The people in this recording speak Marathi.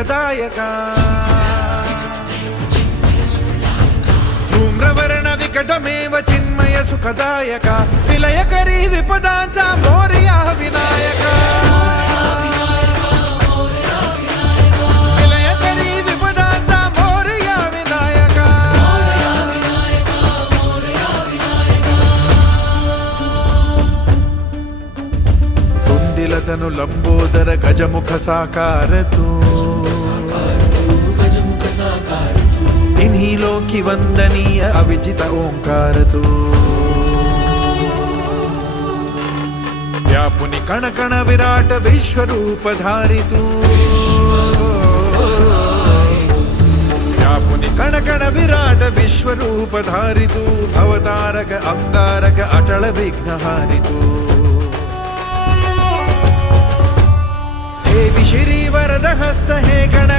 सुखदायका धूम्रवर्ण विकटमेव चिन्मय सुखदायका विलयकरी विपदांचा मोरया विनायका विलयकरी विपदांचा मोरया विनायका तुंदिलतनु लंबोदर गजमुख साकार तू तिन्ही लोकी वंदनीय अविजित ओंकार तू व्यापुनि कण कण विराट विश्वरूप धारी तू व्यापुनि कण कण विराट विश्वरूप धारी तू अवतारक अंगारक अटल विघ्नहारी तू देवी श्री वरद हस्त हे गण